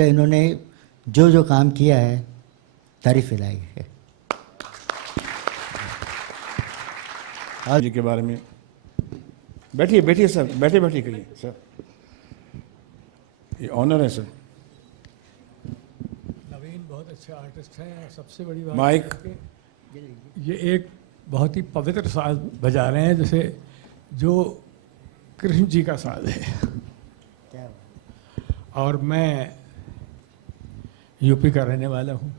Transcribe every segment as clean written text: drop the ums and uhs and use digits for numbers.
इन्होंने जो जो काम किया है तारीफ लायक है। आज जी के बारे में बैठिए बैठिए सर, बैठे बैठिए करिए सर, ये ऑनर है सर। नवीन बहुत अच्छे आर्टिस्ट हैं और सबसे बड़ी बात माइक। है कि ये एक बहुत ही पवित्र साज बजा रहे हैं, जैसे जो कृष्ण जी का साज है। और मैं यूपी का रहने वाला हूँ,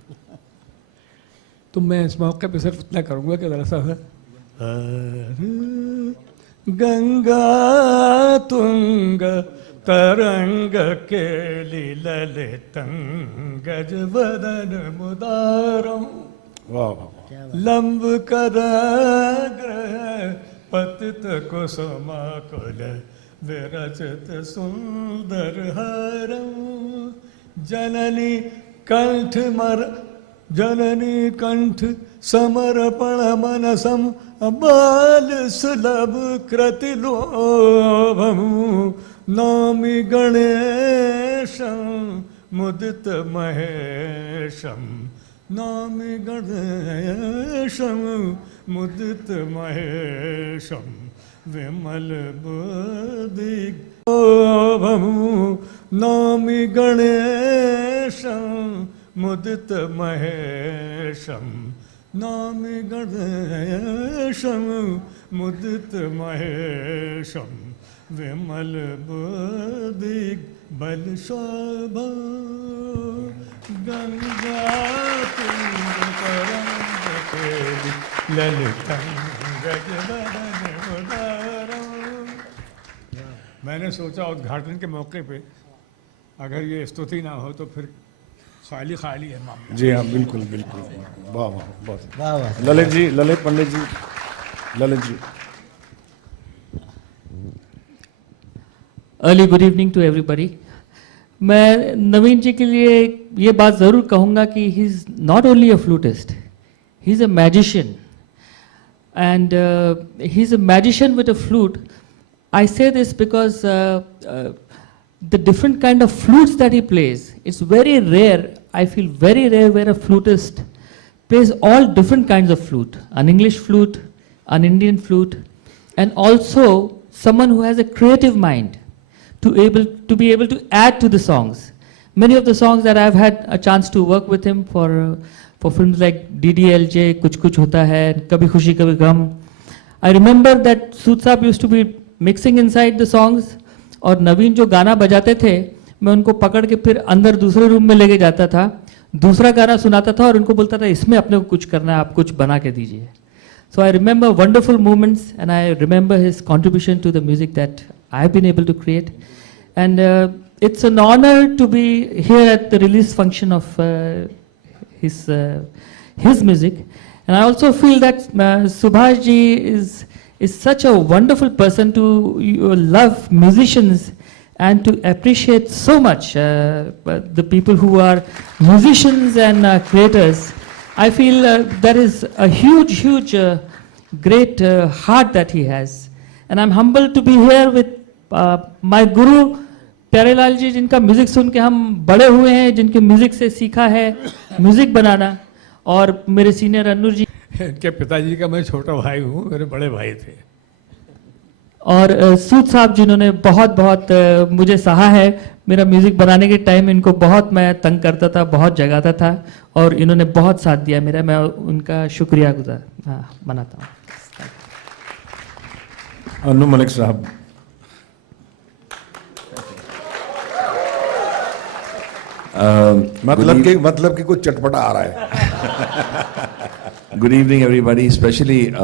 तो मैं इस मौके पे सिर्फ इतना करूँगा कि ज़रा सा गंगा तुंग तरंग के ललितंगज वदन मुदारम वाह वाह, लंब कराग्रह पतित कुसुमाकुल विरचित सुंदर हरम जननी कंठ समर्पण मनसम बाल सुलभ कृतिलोभम नौमि गणेशम मुदित महेशम नौमि गणेशम मुदित महेशम विमल बुद्धि नौमि गणेशम मुदित महेशम नौमि गणेशम मुदित महेशम विमल बुद्धि बल शोभा गंगा तुंग तरंग केलि ललितंगज वदन मुदारम। मैंने सोचा उद्घाटन के मौके पे अगर ये स्तुति ना हो तो फिर खाली खाली है मामला। जी हाँ, बिल्कुल बिल्कुल, वाह वाह, बहुत वाह वाह। Lalit ji, Lalit Pandit ji, Lalit ji. Early good evening to everybody. मैं नवीन जी के लिए ये बात ज़रूर कहूँगा कि he is not only a flautist, he is a magician and he's a magician with a flute. I say this because the different kind of flutes that he plays, it's very rare, I feel very rare where a flutist plays all different kinds of flute, an English flute, an Indian flute, and also someone who has a creative mind to be able to add to the songs. Many of the songs that I've had a chance to work with him for films like DDLJ, Kuch Kuch Hota Hai, Kabhi Khushi Kabhi Gham. I remember that Sood Saab used to be mixing inside the songs, और नवीन जो गाना बजाते थे मैं उनको पकड़ के फिर अंदर दूसरे रूम में लेके जाता था, दूसरा गाना सुनाता था और उनको बोलता था इसमें अपने को कुछ करना है, आप कुछ बना के दीजिए. So I remember wonderful moments and I remember his contribution to the music that I have been able to create. And it's an honor to be here at the release function of his music. And I also feel that Subhash ji is such a wonderful person to love musicians and to appreciate so much the people who are musicians and creators. I feel there is a huge great heart that he has. And I'm humbled to be here with my guru Pyarelal जी, जिनका music सुन के हम बड़े हुए हैं, जिनके music से सीखा है म्यूज़िक बनाना, और मेरे सीनियर अन्नूर जी, इनके पिताजी का मैं छोटा भाई हूँ, मेरे बड़े भाई थे, और सूद साहब जिन्होंने बहुत मुझे सहा है. मेरा म्यूज़िक बनाने के टाइम इनको बहुत मैं तंग करता था, बहुत जगाता था, और इन्होंने बहुत साथ दिया मेरा. मैं उनका शुक्रिया गुजार मनाता हूँ. अन्नू मलिक साहब. मतलब कि कुछ चटपटा आ रहा है. Good evening, everybody. Especially,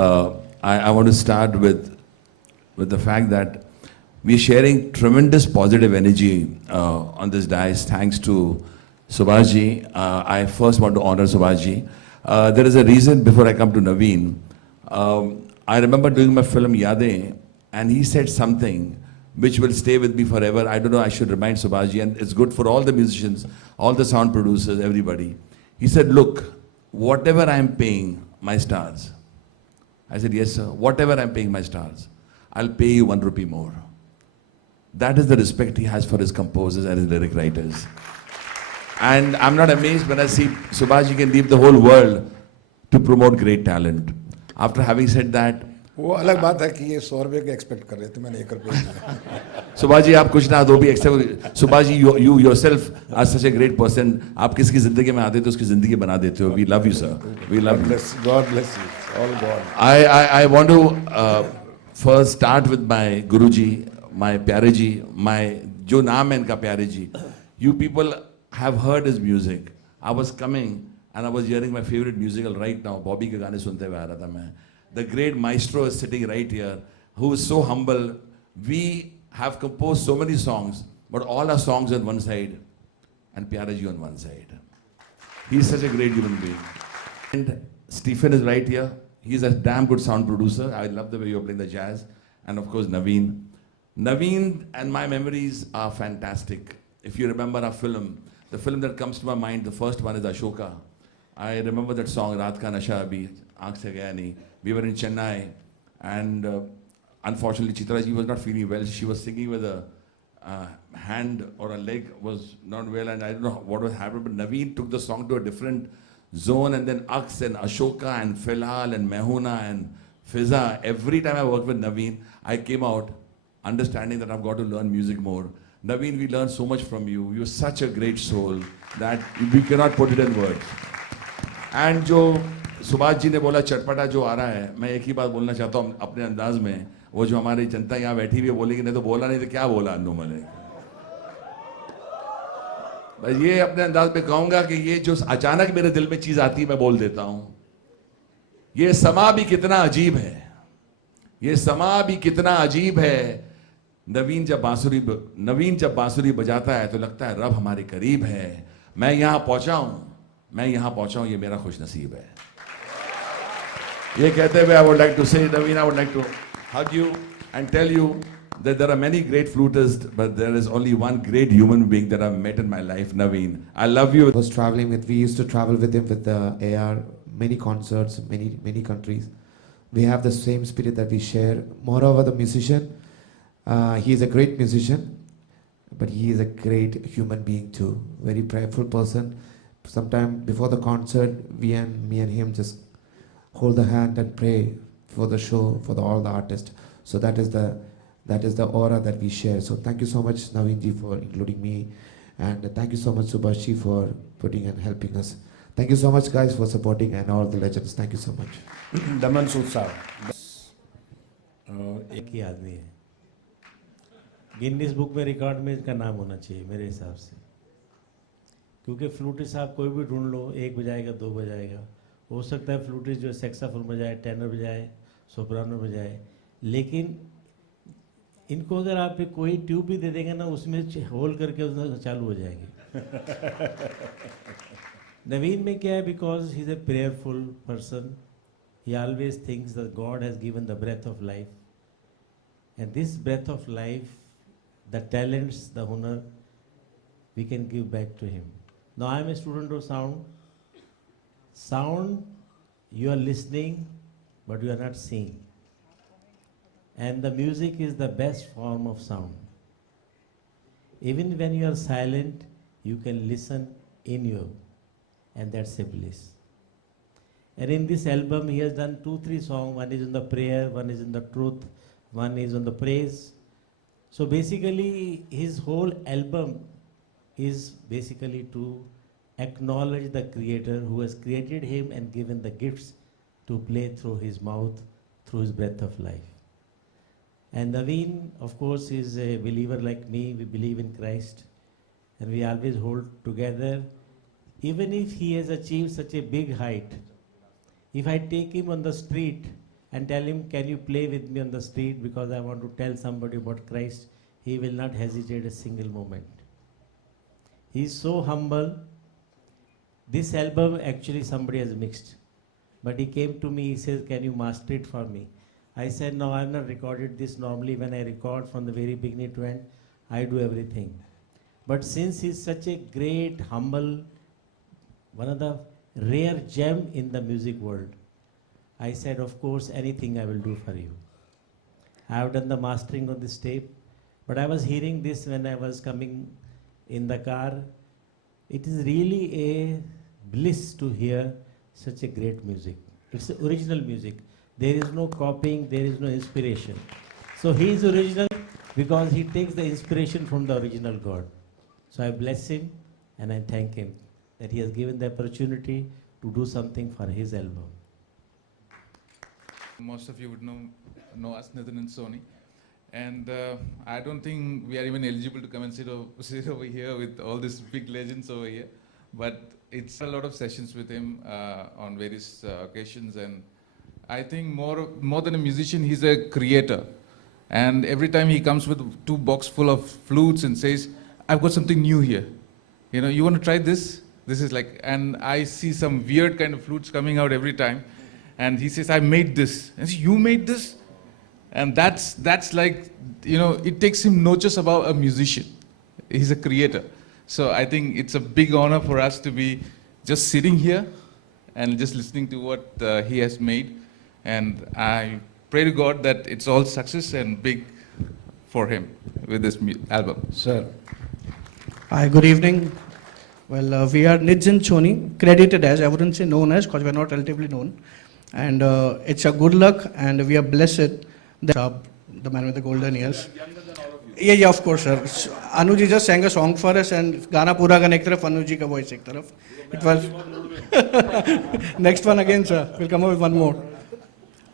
I want to start with the fact that we are sharing tremendous positive energy on this dais. Thanks to Subhash ji. I first want to honor Subhash ji. There is a reason before I come to Naveen. I remember doing my film Yadein, and he said something which will stay with me forever. I don't know, I should remind Subhash ji, and it's good for all the musicians, all the sound producers, everybody. He said, look, whatever I'm paying my stars. I said, yes, sir. Whatever I'm paying my stars, I'll pay you 1 rupee more. That is the respect he has for his composers and his lyric writers. And I'm not amazed when I see Subhash, you can leave the whole world to promote great talent. After having said that, वो अलग बात है कि ये 100 रुपये के expect कर रहे थे, मैंने 1 रुपये दिया. सुभाष जी आप कुछ ना दो भी accept. Subhash ji you yourself are such a great person. आप किसकी जिंदगी में आते तो उसकी जिंदगी बना देते हो. We love you sir. We love you. God bless you. All God. I want to first start with my Guruji, my प्यारे जी, my जो नाम है इनका प्यारे जी. You people have heard his music. I was coming and I was hearing my favorite musical right now. Bobby के गाने सुनते हुए आ रहा था मैं. The great maestro is sitting right here, who is so humble. We have composed so many songs, but all our songs on one side and Pyara ji on one side. He is such a great human being. And Stephen is right here. He is a damn good sound producer. I love the way you're playing the jazz. And of course, Naveen. Naveen and my memories are fantastic. If you remember our film, the film that comes to my mind, the first one is Ashoka. I remember that song, Raat Ka Nasha Abhi, Aankh Se Gaya Nahi. We were in Chennai, and unfortunately, Chitra ji was not feeling well. She was singing with a hand or a leg was not well, and I don't know what was happening. But Naveen took the song to a different zone, and then Aks and Ashoka and Filhal and Mehuna and Fiza. Every time I worked with Naveen, I came out understanding that I've got to learn music more. Naveen, we learned so much from you. You're such a great soul that we cannot put it in words. And जो सुभाष जी ने बोला चटपटा जो आ रहा है, मैं एक ही बात बोलना चाहता हूँ अपने अंदाज में. वो जो हमारी जनता यहाँ बैठी हुई है बोलेगी नहीं तो बोला नहीं तो क्या बोला अन्नू मैंने. बस ये अपने अंदाज में कहूँगा कि ये जो अचानक मेरे दिल में चीज़ आती है मैं बोल देता हूँ. ये समा भी कितना अजीब है, ये समा भी कितना अजीब है. नवीन जब बांसुरी बजाता है तो लगता है रब हमारे करीब है. मैं यहाँ पहुँचा हूँ, ये मेरा खुश नसीब है. ये कहते हुए I would like to say, Naveen, I would like to hug you and tell you that there are many great flutists, but there is only one great human being that I've met in my life, Naveen. I love you. We used to travel with him with the AR, many concerts, many countries. We have the same spirit that we share. Moreover, the musician, he is a great musician, but he is a great human being too. Very prayerful person. Sometime before the concert, me and him just hold the hand and pray for the show, for all the artists. So that is the aura that we share. So thank you so much, Naveen ji, for including me, and thank you so much, Subhash ji, for putting and helping us. Thank you so much, guys, for supporting and all the legends. Thank you so much. दमन सूद साहब. एक ही आदमी है. Guinness book में record में इसका नाम होना चाहिए मेरे हिसाब से, क्योंकि फ्लूटिस्ट आप कोई भी ढूंढ लो, एक बजाएगा, दो बजाएगा. हो सकता है फ्लूटिस्ट जो सेक्साफोन बजाए, टेनर बजाए, सोप्रानो बजाए, लेकिन इनको अगर आप कोई ट्यूब भी दे देंगे ना, उसमें होल करके उसमें चालू हो जाएगी. नवीन में क्या है, because he is a prayerful person. He always thinks that God has given the breath of life, and this breath of life, the talents, the हुनर, we can give back to him. Now I am a student of sound. Sound, you are listening, but you are not seeing. And the music is the best form of sound. Even when you are silent, you can listen in you, and that's a bliss. And in this album, he has done 2-3 songs. One is on the prayer, one is on the truth, one is on the praise. So basically, his whole album is basically to acknowledge the Creator who has created him and given the gifts to play through his mouth, through his breath of life. And Naveen, of course, is a believer like me. We believe in Christ, and we always hold together. Even if he has achieved such a big height, if I take him on the street and tell him, can you play with me on the street because I want to tell somebody about Christ, he will not hesitate a single moment. He is so humble. This album actually somebody has mixed, but he came to me, he says, can you master it for me? I said, no, I have not recorded this. Normally when I record from the very beginning to end, I do everything. But since he's such a great, humble, one of the rare gem in the music world, I said, of course, anything I will do for you. I have done the mastering on this tape, but I was hearing this when I was coming in the car. It is really a bliss to hear such a great music. It's original music. There is no copying, there is no inspiration. So he is original because he takes the inspiration from the original God. So I bless him and I thank him that he has given the opportunity to do something for his album. Most of you would know us, Nitin and Sony. And I don't think we are even eligible to come and sit over here with all these big legends over here. But it's a lot of sessions with him on various occasions. And I think more than a musician, he's a creator. And every time he comes with 2 boxes full of flutes and says, I've got something new here. You know, you want to try this? This is like, and I see some weird kind of flutes coming out every time. And he says, I made this. And I say, you made this? And that's like, you know, it takes him not just about a musician. He's a creator. So I think it's a big honor for us to be just sitting here and just listening to what he has made. And I pray to God that it's all success and big for him with this album. Sir. Hi, good evening. Well, we are Nitin Choni, credited as, I wouldn't say known as, because we are not relatively known. And it's a good luck, and we are blessed that the man with the golden ears. Yeah, of course, sir. Anuji just sang a song for us, and Gana Pura ka ek taraf, Anuji ka voice ek taraf. It was next one again, sir. We'll come up with one more.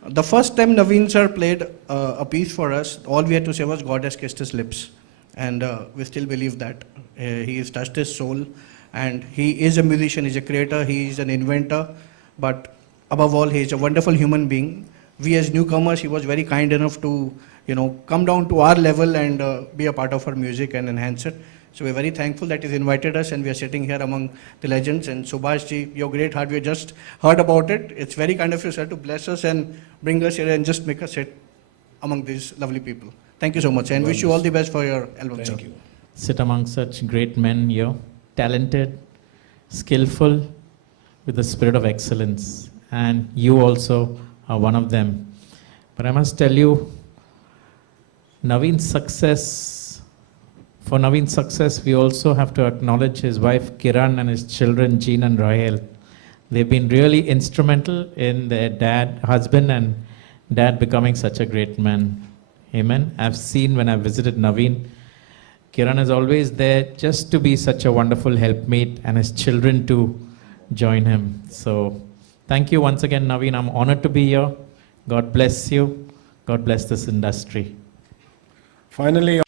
The first time Naveen sir played a piece for us, all we had to say was God has kissed his lips, and we still believe that he has touched his soul, and he is a musician, he's a creator, he is an inventor, but above all, he is a wonderful human being. We as newcomers, he was very kind enough to, you know, come down to our level and be a part of our music and enhance it. So we're very thankful that he's invited us, and we are sitting here among the legends. And Subhash ji, your great heart, we just heard about it. It's very kind of you, sir, to bless us and bring us here and just make us sit among these lovely people. Thank you so much, and wish you all the best for your album, sir. Thank you. Sit among such great men here, talented, skillful, with the spirit of excellence. And you also are one of them. But I must tell you, Naveen's success, for Naveen's success, we also have to acknowledge his wife Kiran and his children Jean and Rahel. They've been really instrumental in their husband and dad becoming such a great man. Amen. I've seen when I visited Naveen, Kiran is always there just to be such a wonderful helpmate, and his children to join him. So thank you once again, Naveen. I'm honored to be here. God bless you. God bless this industry. Finally,